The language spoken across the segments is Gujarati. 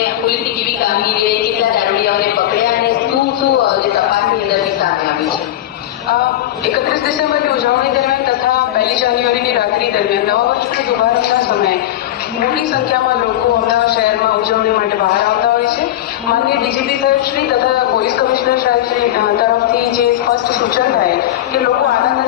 ને પોલીસની કેવી કામગીરી રહી, કેટલા દારૂડિયાઓને પકડ્યા અને શું શું જે તપાસની અંદરથી સામે આવી છે? એકત્રીસ ડિસેમ્બરની ઉજવણી દરમિયાન તથા પહેલી જાન્યુઆરીની રાત્રિ દરમિયાન નવા વર્ષના શુભારંભના સમયે મોટી સંખ્યામાં લોકો અમદાવાદ શહેરમાં ઉજવણી માટે બહાર આવતા હોય છે. માન્ય ડીજીપી સાહેબશ્રી તથા પોલીસ કમિશનર સાહેબશ્રી તરફથી જે સ્પષ્ટ સૂચન થાય કે લોકો આનંદ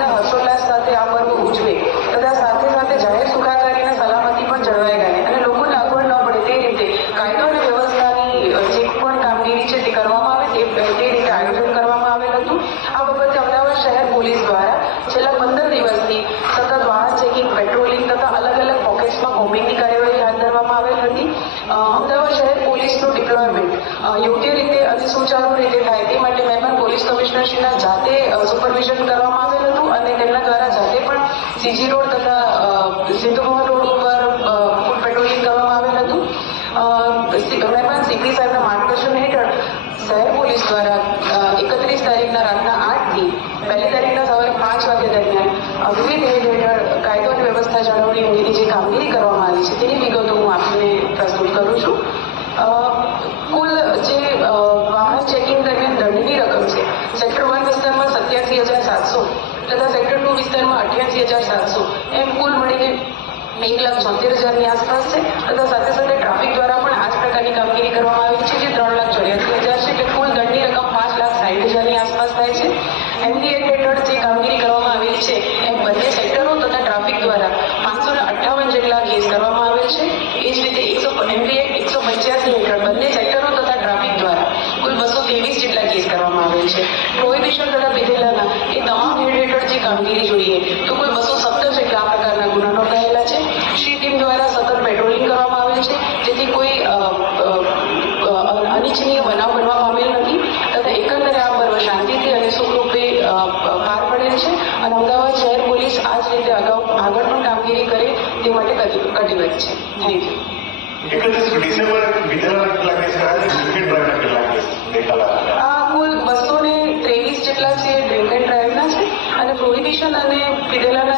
અને જે થાય માટે મહેરબાન પોલીસ કમિશનરશ્રીના જાતે સુપરવિઝન કરવામાં આવેલ હતું અને તેમના દ્વારા જાતે પણ સીજી રોડ તથા સિંધુભવન રોડ ઉપર ફૂડ પેટ્રોલિંગ કરવામાં આવેલ હતું. સી- સીપી સાહેબના માર્ગદર્શન હેઠળ શહેર પોલીસ દ્વારા એકત્રીસ તારીખના રાતના આઠથી પહેલી તારીખના સવારે પાંચ વાગ્યા દરમિયાન વિવિધ હેડ હેઠળ કાયદો અને વ્યવસ્થા જાળવણી અંગેની જે કામગીરી કરવામાં આવી છે તેની વિગતો હું આપને પ્રસ્તુત કરું છું અ, કુલ જે અ, વાહન ચેકિંગ દરમિયાન દંડની રકમ છે સેક્ટર વન વિસ્તારમાં સત્યાસી હજાર સાતસો તથા સેક્ટર ટુ વિસ્તારમાં અઠ્યાસી હજાર સાતસો. એમ કુલ મળીને એક લાખ છોતેર હજારની આસપાસ છે તથા સાથે સાથે ટ્રાફિક દ્વારા પણ આ જ પ્રકારની કામગીરી કરવામાં આવી છે જે ત્રણ લાખ ચોર્યાસી હજાર છે એટલે કુલ દંડની રકમ પાંચ લાખ સાઠ હજારની આસપાસ થાય છે એમડી એક્ટ હેઠળ જે કામગીરી કરવામાં આવેલી છે એમ બંને સેક્ટરો તથા ટ્રાફિક દ્વારા પાંચસો ને અઠ્ઠાવન જેટલા કેસ કરવામાં આવેલ છે એ જ રીતે એકસો એમડી એક્ટ એકસો પંચ્યાસી હેઠળ બંને સેક્ટરો તથા ટ્રાફિક દ્વારા કુલ બસો ત્રેવીસ જેટલા કેસ કરવામાં આવેલ છે પ્રોહિબિશન તથા વિધેલાના એ તમામ હેડ કામગીરી જોઈએ. તો કોઈ બસો સત્તર જેટલા આ પ્રકારના ગુના નોંધાયેલા છે? શ્રી ટીમ દ્વારા સતત પેટ્રોલિંગ કરવામાં આવે છે? જેથી કોઈ અનિચ્છનીય બનાવ બનવા પામેલ નથી તથા એકંદરે આ પર્વ શાંતિથી અને સુખરૂપે પાર પડેલ છે અને અમદાવાદ શહેર પોલીસ આ જ રીતે અગાઉ આગળ પણ કામગીરી કરે તે માટે કટિ- કટિબદ્ધ છે. થેન્ક યુ એકત્રીસ ડિસેમ્બર બીજા કેટલા કેસ કરાયા કેટલા કેસ દેખાલા આ કુલ બસો